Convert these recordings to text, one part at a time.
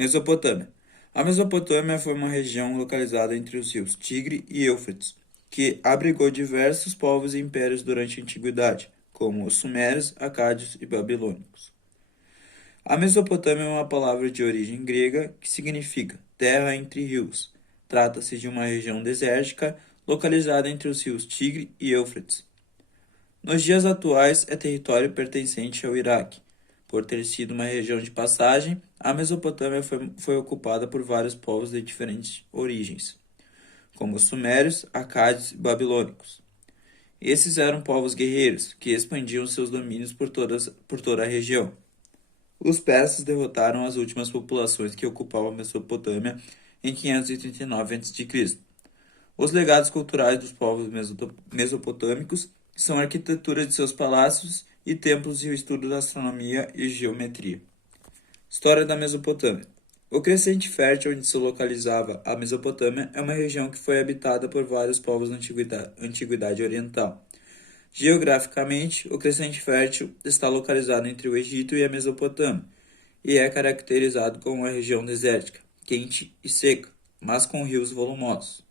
Mesopotâmia. A Mesopotâmia foi uma região localizada entre os rios Tigre e Éufrates, que abrigou diversos povos e impérios durante a antiguidade, como os sumérios, acádios e babilônicos. A Mesopotâmia é uma palavra de origem grega que significa terra entre rios. Trata-se de uma região desértica localizada entre os rios Tigre e Éufrates. Nos dias atuais, é território pertencente ao Iraque. Por ter sido uma região de passagem, a Mesopotâmia foi ocupada por vários povos de diferentes origens, como os sumérios, acádios e babilônicos. Esses eram povos guerreiros que expandiam seus domínios por toda a região. Os persas derrotaram as últimas populações que ocupavam a Mesopotâmia em 539 a.C. Os legados culturais dos povos mesopotâmicos são a arquitetura de seus palácios e templos e o estudo da astronomia e geometria. História da Mesopotâmia. O crescente fértil onde se localizava a Mesopotâmia é uma região que foi habitada por vários povos na Antiguidade Oriental. Geograficamente, o crescente fértil está localizado entre o Egito e a Mesopotâmia e é caracterizado como uma região desértica, quente e seca, mas com rios volumosos.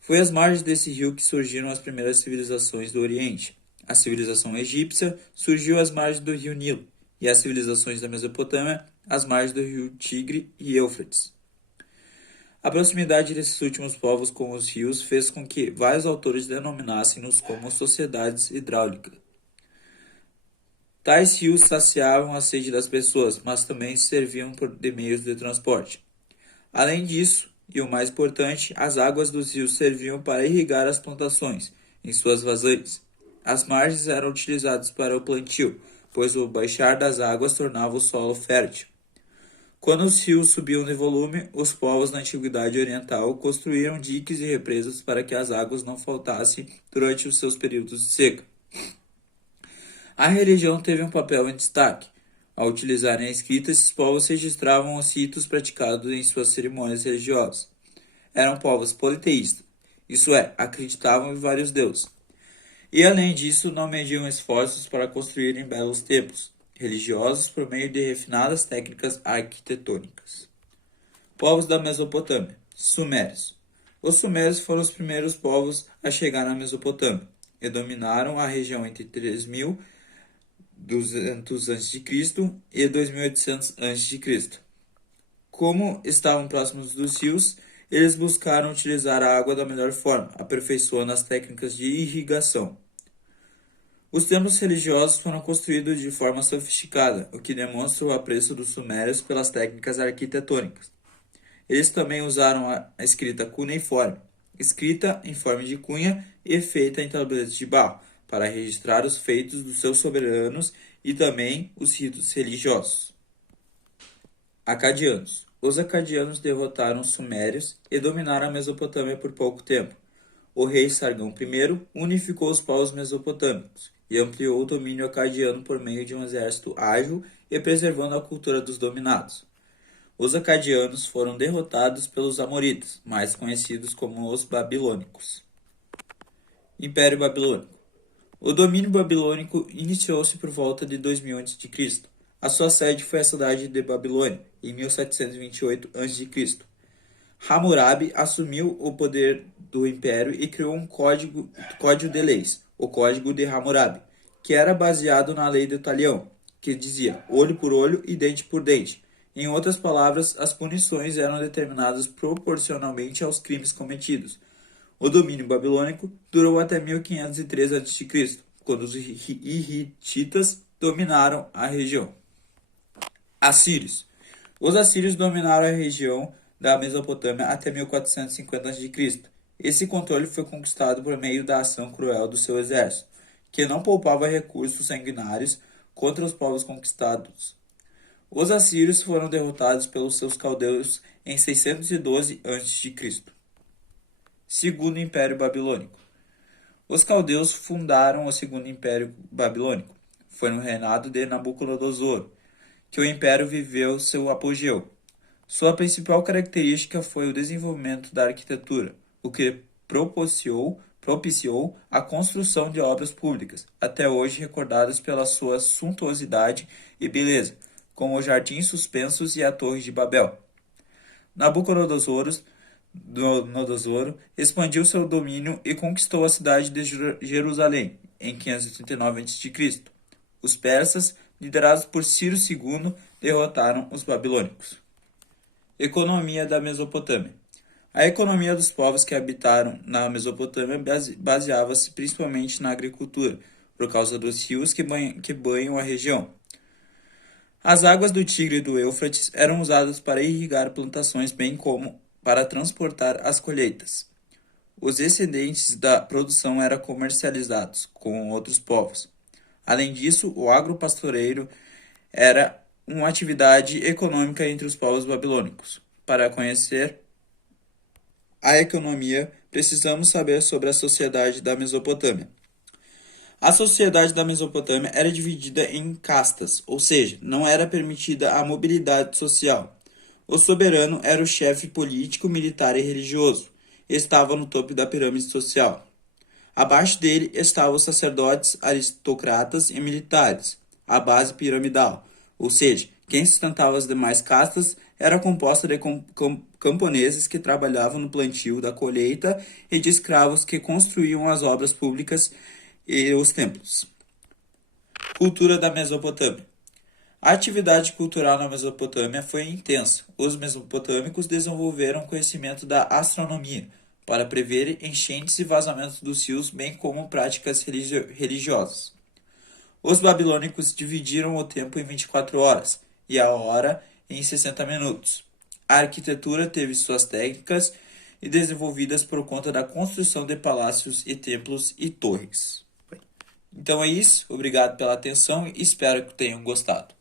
Foi às margens desse rio que surgiram as primeiras civilizações do Oriente. A civilização egípcia surgiu às margens do rio Nilo, e as civilizações da Mesopotâmia às margens do rio Tigre e Éufrates. A proximidade desses últimos povos com os rios fez com que vários autores denominassem-nos como sociedades hidráulicas. Tais rios saciavam a sede das pessoas, mas também serviam de meios de transporte. Além disso, e o mais importante, as águas dos rios serviam para irrigar as plantações em suas vazantes. As margens eram utilizadas para o plantio, pois o baixar das águas tornava o solo fértil. Quando os rios subiam de volume, os povos na Antiguidade Oriental construíram diques e represas para que as águas não faltassem durante os seus períodos de seca. A religião teve um papel em destaque. Ao utilizarem a escrita, esses povos registravam os ritos praticados em suas cerimônias religiosas. Eram povos politeístas, isso é, acreditavam em vários deuses. E além disso, não mediam esforços para construírem belos templos religiosos por meio de refinadas técnicas arquitetônicas. Povos da Mesopotâmia. Sumérios. Os sumérios foram os primeiros povos a chegar na Mesopotâmia e dominaram a região entre 3200 a.C. e 2800 a.C. Como estavam próximos dos rios, eles buscaram utilizar a água da melhor forma, aperfeiçoando as técnicas de irrigação. Os templos religiosos foram construídos de forma sofisticada, o que demonstra o apreço dos sumérios pelas técnicas arquitetônicas. Eles também usaram a escrita cuneiforme, escrita em forma de cunha e feita em tabletes de barro, para registrar os feitos dos seus soberanos e também os ritos religiosos. Acadianos. Os acadianos derrotaram os sumérios e dominaram a Mesopotâmia por pouco tempo. O rei Sargão I unificou os povos mesopotâmicos e ampliou o domínio acadiano por meio de um exército ágil e preservando a cultura dos dominados. Os acadianos foram derrotados pelos amoritas, mais conhecidos como os babilônicos. Império Babilônico. O domínio babilônico iniciou-se por volta de 2000 a.C. A sua sede foi a cidade de Babilônia, em 1728 a.C. Hammurabi assumiu o poder do império e criou um código de leis, o Código de Hammurabi, que era baseado na lei do talião, que dizia olho por olho e dente por dente. Em outras palavras, as punições eram determinadas proporcionalmente aos crimes cometidos. O domínio babilônico durou até 1503 a.C., quando os hititas dominaram a região. Assírios. Os assírios dominaram a região da Mesopotâmia até 1450 a.C. Esse controle foi conquistado por meio da ação cruel do seu exército, que não poupava recursos sanguinários contra os povos conquistados. Os assírios foram derrotados pelos seus caldeus em 612 a.C. Segundo Império Babilônico. Os caldeus fundaram o Segundo Império Babilônico. Foi no reinado de Nabucodonosor que o império viveu seu apogeu. Sua principal característica foi o desenvolvimento da arquitetura, o que propiciou a construção de obras públicas, até hoje recordadas pela sua suntuosidade e beleza, como os Jardins Suspensos e a Torre de Babel. Nabucodonosor expandiu seu domínio e conquistou a cidade de Jerusalém em 539 a.C. Os persas, liderados por Ciro II, derrotaram os babilônicos. Economia da Mesopotâmia. A economia dos povos que habitaram na Mesopotâmia baseava-se principalmente na agricultura, por causa dos rios que banham a região. As águas do Tigre e do Eufrates eram usadas para irrigar plantações, bem como para transportar as colheitas. Os excedentes da produção eram comercializados com outros povos. Além disso, o agropastoreiro era uma atividade econômica entre os povos babilônicos. Para conhecer a economia, precisamos saber sobre a sociedade da Mesopotâmia. A sociedade da Mesopotâmia era dividida em castas, ou seja, não era permitida a mobilidade social. O soberano era o chefe político, militar e religioso, e estava no topo da pirâmide social. Abaixo dele estavam os sacerdotes, aristocratas e militares, a base piramidal, ou seja, quem sustentava as demais castas era composta de camponeses que trabalhavam no plantio da colheita e de escravos que construíam as obras públicas e os templos. Cultura da Mesopotâmia. A atividade cultural na Mesopotâmia foi intensa. Os mesopotâmicos desenvolveram conhecimento da astronomia para prever enchentes e vazamentos dos rios, bem como práticas religiosas. Os babilônicos dividiram o tempo em 24 horas e a hora em 60 minutos. A arquitetura teve suas técnicas e desenvolvidas por conta da construção de palácios e templos e torres. Então é isso, obrigado pela atenção e espero que tenham gostado.